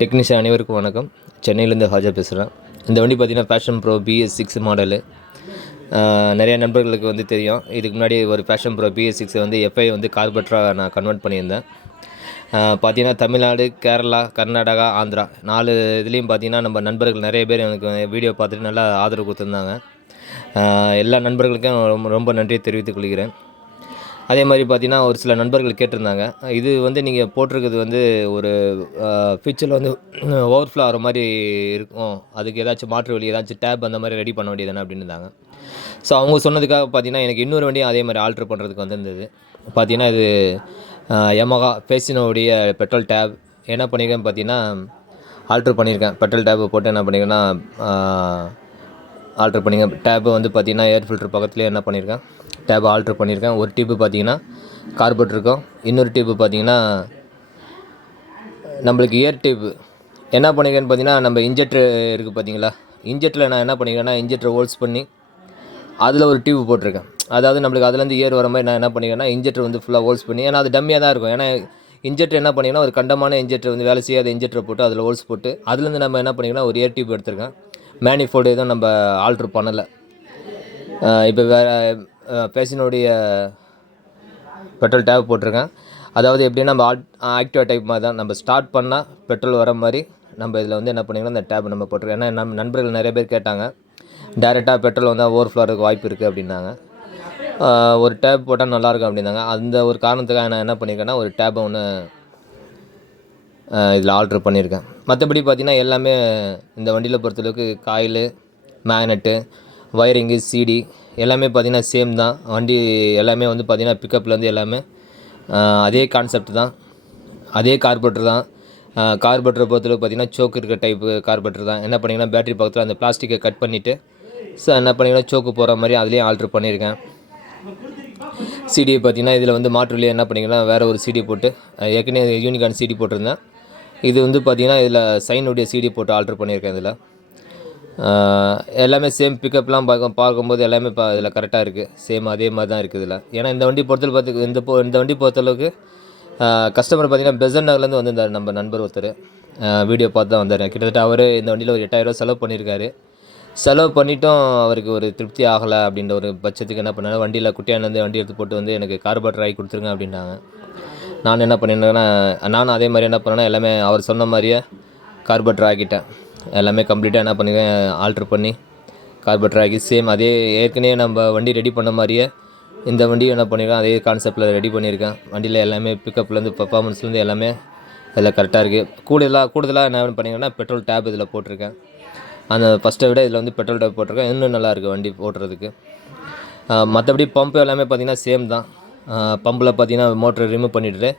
Technician அனைவருக்கும் வணக்கம். சென்னையிலேருந்து ஹாஜா பேசுகிறேன். இந்த வண்டி பார்த்திங்கன்னா பேஷன் ப்ரோ BS6 மாடலு. நிறைய நண்பர்களுக்கு வந்து தெரியும். இதுக்கு முன்னாடி ஒரு பேஷன் ப்ரோ BS6 வந்து FI வந்து கார்பெட்டராக நான் கன்வெர்ட் பண்ணியிருந்தேன். பார்த்திங்கன்னா தமிழ்நாடு, கேரளா, கர்நாடகா, ஆந்திரா 4 இதுலேயும் பார்த்திங்கன்னா நம்ம நண்பர்கள் நிறைய பேர் எனக்கு வீடியோ பார்த்துட்டு நல்லா ஆதரவு கொடுத்துருந்தாங்க. எல்லா நண்பர்களுக்கும் ரொம்ப ரொம்ப நன்றியை தெரிவித்துக் கொள்கிறேன். அதே மாதிரி பார்த்திங்கன்னா ஒரு சில நண்பர்கள் கேட்டிருந்தாங்க, இது வந்து நீங்கள் போட்டிருக்கிறது வந்து ஒரு ஃபியூச்சரில் வந்து ஓவர்ஃப்ளோ ஆகிற மாதிரி இருக்கும், அதுக்கு ஏதாச்சும் மாற்று வழி ஏதாச்சும் டேப் அந்த மாதிரி ரெடி பண்ண வேண்டியதானே அப்படின்னு இருந்தாங்க. ஸோ அவங்க சொன்னதுக்காக பார்த்திங்கன்னா எனக்கு இன்னொரு வண்டியும் அதே மாதிரி ஆல்ட்ரு பண்ணுறதுக்கு வந்திருந்தது. பார்த்திங்கன்னா இது யமஹா ஃபேசினோடைய பெட்ரோல் டேப் என்ன பண்ணியிருக்கேன்னு பார்த்திங்கன்னா ஆல்ட்ரு பண்ணியிருக்கேன். பெட்ரோல் டேப்பு போட்டு என்ன பண்ணியிருக்கேன்னா ஆல்ட்ரு பண்ணியிருக்கேன். டேப்பு வந்து பார்த்திங்கன்னா ஏர் ஃபில்ட்ரு பக்கத்துலேயே என்ன பண்ணியிருக்கேன், டேப் ஆல்ட்ரு பண்ணியிருக்கேன். ஒரு டியூப்பு பார்த்திங்கன்னா கார்பெட் இருக்கும், இன்னொரு டியூப்பு பார்த்திங்கன்னா நம்மளுக்கு ஏர் டியூப்பு. என்ன பண்ணியிருக்கேன்னு பார்த்திங்கன்னா நம்ம இன்ஜெக்ட்ரு இருக்குது பார்த்திங்களா, இன்ஜெக்டரில் நான் என்ன பண்ணியிருக்கேன்னா இன்ஜெக்டரை ஹோல்ஸ் பண்ணி அதில் ஒரு டியூப் போட்டிருக்கேன். அதாவது நம்மளுக்கு அதுலேருந்து ஏர் வர மாதிரி நான் என்ன பண்ணியிருக்கேன்னா இன்ஜெக்டர் வந்து ஃபுல்லாக ஹோல்ஸ் பண்ணி, ஏன்னா அது டம்மியாக தான் இருக்கும். ஏன்னா இன்ஜெக்டர் என்ன பண்ணிங்கன்னா ஒரு கண்டமான இன்ஜெக்டர் வந்து வேலை செய்யாத இன்ஜெக்டரை போட்டு அதில் ஹோல்ஸ் போட்டு அதுலேருந்து நம்ம என்ன பண்ணிங்கன்னா ஒரு ஏர் டியூப் எடுத்திருக்கேன். மேனிஃபோல்டு எதுவும் நம்ம ஆல்ட்ரு பண்ணலை. இப்போ வேறு ஃபேசினோடைய பெட்ரோல் டேப் போட்டிருக்கேன். அதாவது எப்படின்னா நம்ம ஆக்டிவா டைப் மாதிரி தான், நம்ம ஸ்டார்ட் பண்ணால் பெட்ரோல் வர மாதிரி நம்ம இதில் வந்து என்ன பண்ணிங்கன்னா இந்த டேப் நம்ம போட்டிருக்கோம். ஏன்னா நம்ம நண்பர்கள் நிறைய பேர் கேட்டாங்க, டேரெக்டாக பெட்ரோல் வந்தால் ஓவர்ஃப்ளோ ஆகிறதுக்கு வாய்ப்பு இருக்குது அப்படின்னாங்க. ஒரு டேப் போட்டால் நல்லாயிருக்கும் அப்படின்னாங்க. அந்த ஒரு காரணத்துக்காக நான் என்ன பண்ணியிருக்கேன்னா ஒரு டேப்பை ஒன்று இதில் ஆல்ட்ரு பண்ணியிருக்கேன். மற்றபடி பார்த்திங்கன்னா எல்லாமே இந்த வண்டியில் பொறுத்தளவுக்கு காயிலு, மேக்னெட்டு, வயரிங்கு, சிடி எல்லாமே பார்த்திங்கன்னா சேம் தான். வண்டி எல்லாமே வந்து பார்த்திங்கன்னா பிக்கப்லேருந்து எல்லாமே அதே கான்செப்ட் தான், அதே கார்பெட்டர் தான். கார்பெட்டரை பொறுத்தளவுக்கு பார்த்திங்கன்னா சோக்கு இருக்க டைப்பு கார்பெட்டர் தான். என்ன பண்ணிங்கன்னா பேட்டரி பக்கத்தில் அந்த பிளாஸ்டிக்கை கட் பண்ணிவிட்டு என்ன பண்ணிங்கன்னா சோக்கு போகிற மாதிரி அதுலேயும் ஆல்ட்ரு பண்ணியிருக்கேன். சிடியை பார்த்திங்கன்னா இதில் வந்து மாற்றுலேயே என்ன பண்ணிங்கன்னா வேறு ஒரு சிடி போட்டு, ஏற்கனவே யூனிகான் சிடி போட்டிருந்தேன். இது வந்து பார்த்திங்கன்னா இதில் சைனுடைய சிடி போட்டு ஆல்ட்ரு பண்ணியிருக்கேன். இதில் எல்லாமே சேம் பிக்கப்லாம் பார்க்கும்போது எல்லாமே இதில் கரெக்டாக இருக்குது. சேம் அதே மாதிரி தான் இருக்குது இதில். ஏன்னா இந்த வண்டி பொறுத்தளவு இந்த வண்டி பொறுத்தளவுக்கு கஸ்டமர் பார்த்திங்கன்னா பெசன்ட் நகர்லேருந்து வந்திருந்தார் நம்ம நண்பர் ஒருத்தர். வீடியோ பார்த்து தான் வந்தார். கிட்டத்தட்ட அவர் இந்த வண்டியில் ஒரு 8000 செலவு பண்ணியிருக்காரு. செலவு பண்ணிட்டும் அவருக்கு ஒரு திருப்தி ஆகலை அப்படின்ற ஒரு பட்சத்துக்கு என்ன பண்ணாரு, வண்டியில் குட்டியானந்து வண்டி எடுத்து போட்டு வந்து எனக்கு கார்பெட்டர் ஆகி கொடுத்துருங்க அப்படின்னாங்க. நான் என்ன பண்ணியிருந்தேன்னா நானும் அதே மாதிரி என்ன பண்ணேன்னா எல்லாமே அவர் சொன்ன மாதிரியே கார்பெட்டர் ஆக்கிட்டேன். எல்லாமே கம்ப்ளீட்டாக என்ன பண்ணியிருக்கேன் ஆல்ட்ரு பண்ணி கார்பெட்டர் ஆக்கி சேம் அதே ஏற்கனவே நம்ம வண்டி ரெடி பண்ண மாதிரியே இந்த வண்டியும் என்ன பண்ணியிருக்கேன் அதே கான்செப்டில் ரெடி பண்ணியிருக்கேன். வண்டியில் எல்லாமே பிக்கப்லேருந்து பெர்ஃபார்மன்ஸ்லேருந்து எல்லாமே இதில் கரெக்டாக இருக்குது. கூடுதலாக என்ன பண்ணியிருக்கேன்னா பெட்ரோல் டேப் இதில் போட்டிருக்கேன். அந்த ஃபஸ்ட்டை விட இதில் வந்து பெட்ரோல் டேப் போட்டிருக்கேன். இன்னும் நல்லாயிருக்கு வண்டி ஓட்டுறதுக்கு. மற்றபடி பம்பு எல்லாமே பார்த்திங்கன்னா சேம் தான். பம்பில் பார்த்திங்கன்னா மோட்டரை ரிமூவ் பண்ணிவிட்டு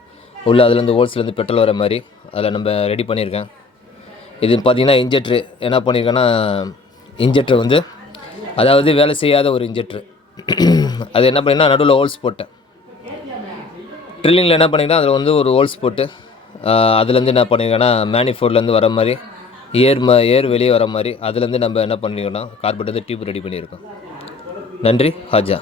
உள்ளே அதுலேருந்து ஹோல்ஸ்லேருந்து பெட்ரோல் வர மாதிரி அதில் நம்ம ரெடி பண்ணியிருக்கேன். இது பார்த்திங்கன்னா இன்ஜெக்ட்ரு என்ன பண்ணியிருக்கேன்னா இன்ஜெக்ட்ரு வந்து அதாவது வேலை செய்யாத ஒரு இன்ஜெக்ட்ரு. அது என்ன பண்ணிங்கன்னா நடுவில் ஹோல்ஸ் போட்டேன். ட்ரில்லிங்கில் என்ன பண்ணிங்கன்னா அதில் வந்து ஒரு ஹோல்ஸ் போட்டு அதுலேருந்து என்ன பண்ணியிருக்கேன்னா மேனிஃபோல்ட்லேருந்து வர மாதிரி ஏர் வெளியே வர மாதிரி அதுலேருந்து நம்ம என்ன பண்ணியிருக்கோன்னா கார்பெட் வந்து டியூப் ரெடி பண்ணியிருக்கோம். நன்றி. ஹாஜா.